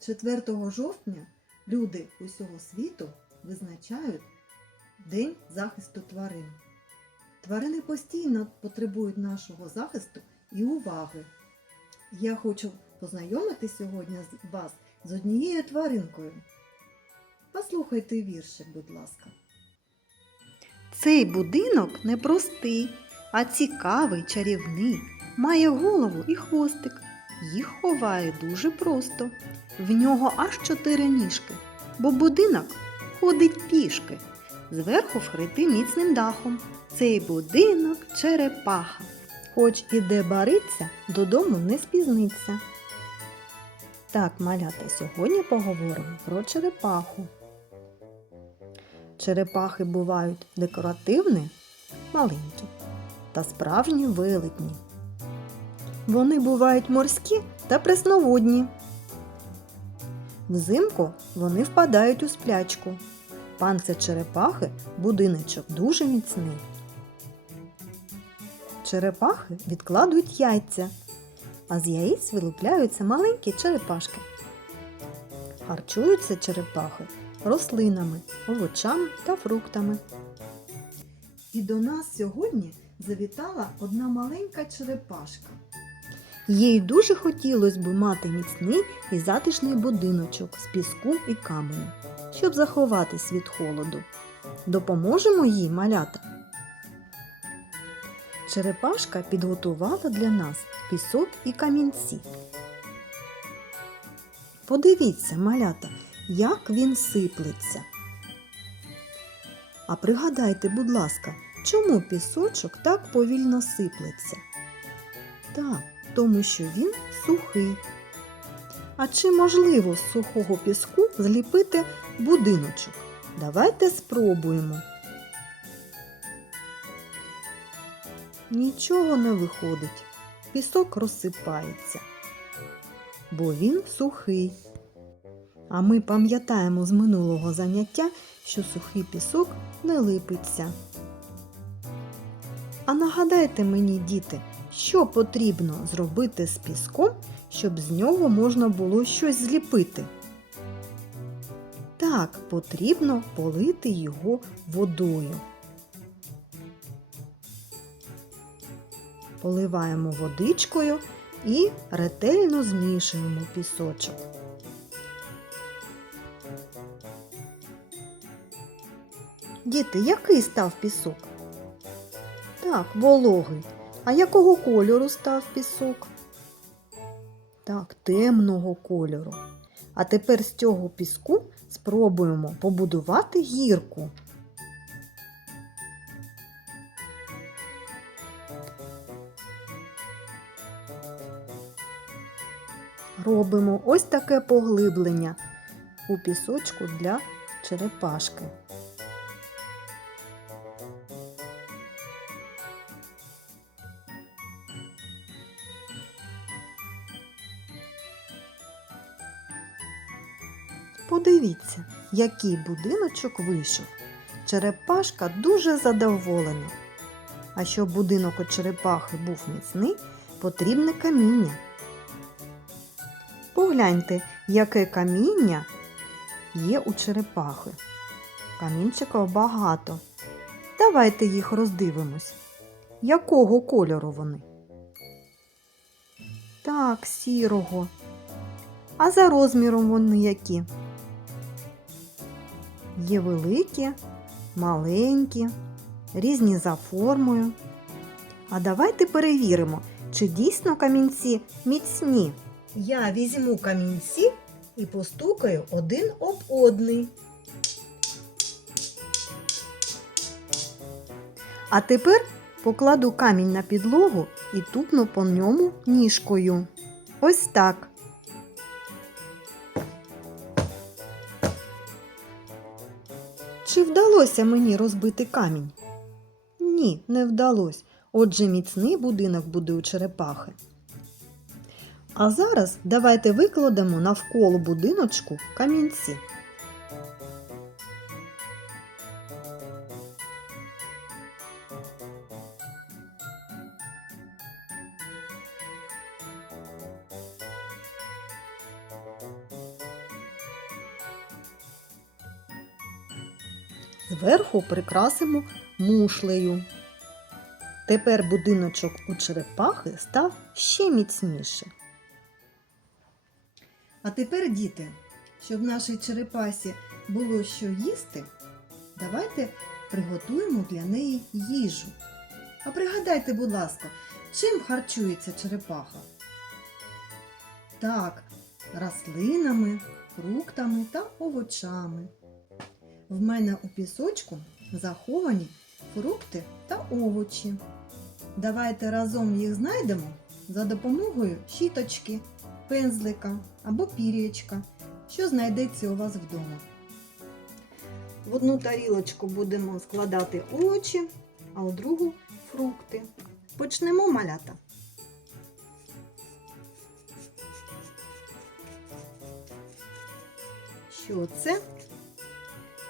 Добрий день, діти! 4 жовтня люди усього світу визначають День захисту тварин. Тварини постійно потребують нашого захисту і уваги. Я хочу познайомити сьогодні вас з однією тваринкою. Послухайте віршик, будь ласка. Цей будинок не простий, а цікавий, чарівний. Має голову і хвостик. Їх ховає дуже просто. В нього аж чотири ніжки, бо будинок ходить пішки. Зверху вкритий міцним дахом. Цей будинок черепаха. Хоч і де бариться, додому не спізниться. Так, малята, сьогодні поговоримо про черепаху. Черепахи бувають декоративні, маленькі та справжні велетні. Вони бувають морські та пресноводні. Взимку вони впадають у сплячку. Панцир черепахи будиночок дуже міцний. Черепахи відкладують яйця, а з яєць вилупляються маленькі черепашки. Харчуються черепахи рослинами, овочами та фруктами. І до нас сьогодні завітала одна маленька черепашка. Їй дуже хотілося б мати міцний і затишний будиночок з піску і каменю, щоб заховатись від холоду. Допоможемо їй малята. Черепашка підготувала для нас пісок і камінці. Подивіться, малята, як він сиплеться. А пригадайте, будь ласка, чому пісочок так повільно сиплеться? Так, тому що він сухий. А чи можливо з сухого піску зліпити будиночок? Давайте спробуємо. Нічого не виходить. Пісок розсипається, бо він сухий. А ми пам'ятаємо з минулого заняття, що сухий пісок не липиться. А нагадайте мені, діти, що потрібно зробити з піском, щоб з нього можна було щось зліпити? Так, потрібно полити його водою. Поливаємо водичкою і ретельно змішуємо пісочок. Діти, який став пісок? Так, вологий. А якого кольору став пісок? Так, темного кольору. А тепер з цього піску спробуємо побудувати гірку. Робимо ось таке поглиблення у пісочку для черепашки. Подивіться, який будиночок вийшов. Черепашка дуже задоволена. А щоб будинок у черепахи був міцний, потрібне каміння. Погляньте, яке каміння є у черепахи. Камінчиків багато. Давайте їх роздивимось. Якого кольору вони? Так, сірого. А за розміром вони які? Є великі, маленькі, різні за формою. А давайте перевіримо, чи дійсно камінці міцні. Я візьму камінці і постукаю один об одний. А тепер покладу камінь на підлогу і тупну по ньому ніжкою. Ось так. Вдалося мені розбити камінь? Ні, не вдалося. Отже, міцний будинок буде у черепахи. А зараз давайте викладемо навколо будиночку камінці. Зверху прикрасимо мушлею. Тепер будиночок у черепахи став ще міцніше. А тепер, діти, щоб нашій черепасі було що їсти, давайте приготуємо для неї їжу. А пригадайте, будь ласка, чим харчується черепаха? Так, рослинами, фруктами та овочами. В мене у пісочку заховані фрукти та овочі. Давайте разом їх знайдемо за допомогою щіточки, пензлика або пір'ячка, що знайдеться у вас вдома. В одну тарілочку будемо складати овочі, а у другу фрукти. Почнемо малята. Що це?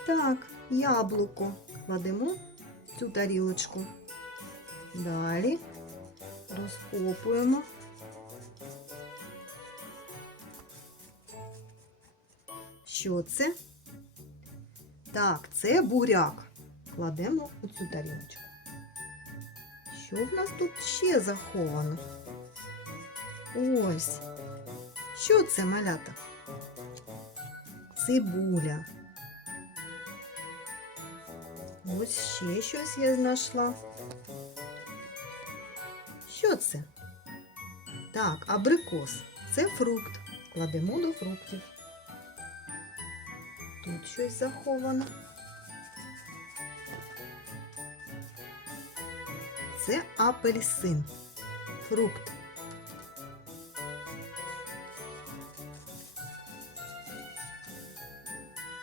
Так, яблуко. Кладемо в цю тарілочку. Далі розкопуємо. Що це? Так, це буряк. Кладемо у цю тарілочку. Що в нас тут ще заховано? Ось. Що це малята? Цибуля. Ось ще щось я знайшла. Що це? Так, абрикос. Це фрукт. Кладемо до фруктів. Тут щось заховано. Це апельсин. Фрукт.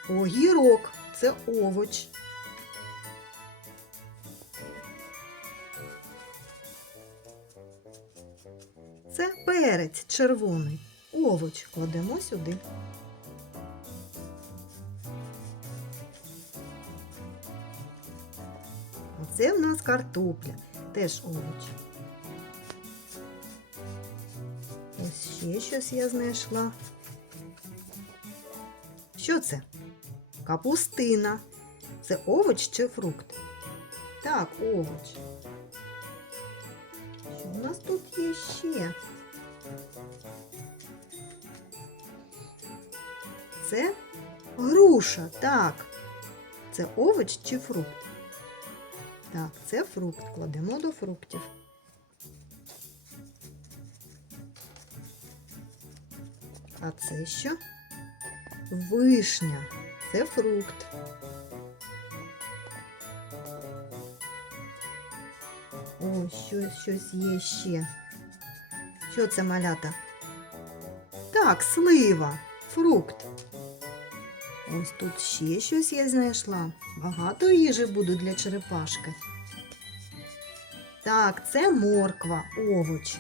Огірок це овоч. Це перець червоний. Овоч кладемо сюди. Оце в нас картопля, теж овоч. Ось ще щось я знайшла. Що це? Капустина. Це овоч чи фрукт? Так, овоч. У нас тут є ще? Це груша, так. Це овоч чи фрукт? Так, це фрукт. Кладемо до фруктів. А це що? Вишня. Це фрукт. О, щось, щось є ще. Що це малята? Так, слива, фрукт. Ось тут ще щось я знайшла. Багато їжі буду для черепашки. Так, це морква, овоч.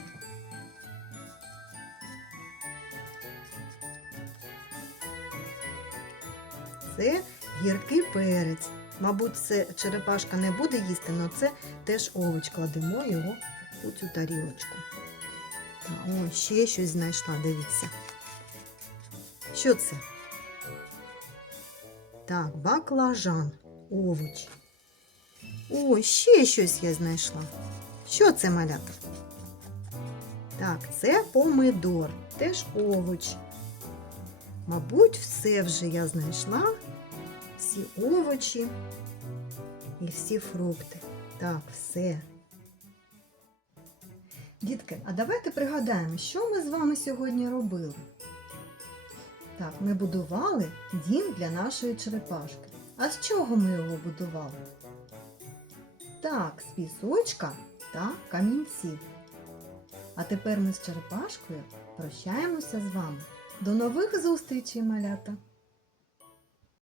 Це гіркий перець. Мабуть, це черепашка не буде їсти, але це теж овоч. Кладемо його у цю тарілочку. О, ще щось знайшла, дивіться. Що це? Так, баклажан, овоч. О, ще щось я знайшла. Що це малята? Так, це помидор, теж овоч. Мабуть, все вже я знайшла. Всі овочі і всі фрукти. Так, все. Дітки, а давайте пригадаємо, що ми з вами сьогодні робили. Так, ми будували дім для нашої черепашки. А з чого ми його будували? Так, з пісочка та камінців. А тепер ми з черепашкою прощаємося з вами. До нових зустрічей, малята!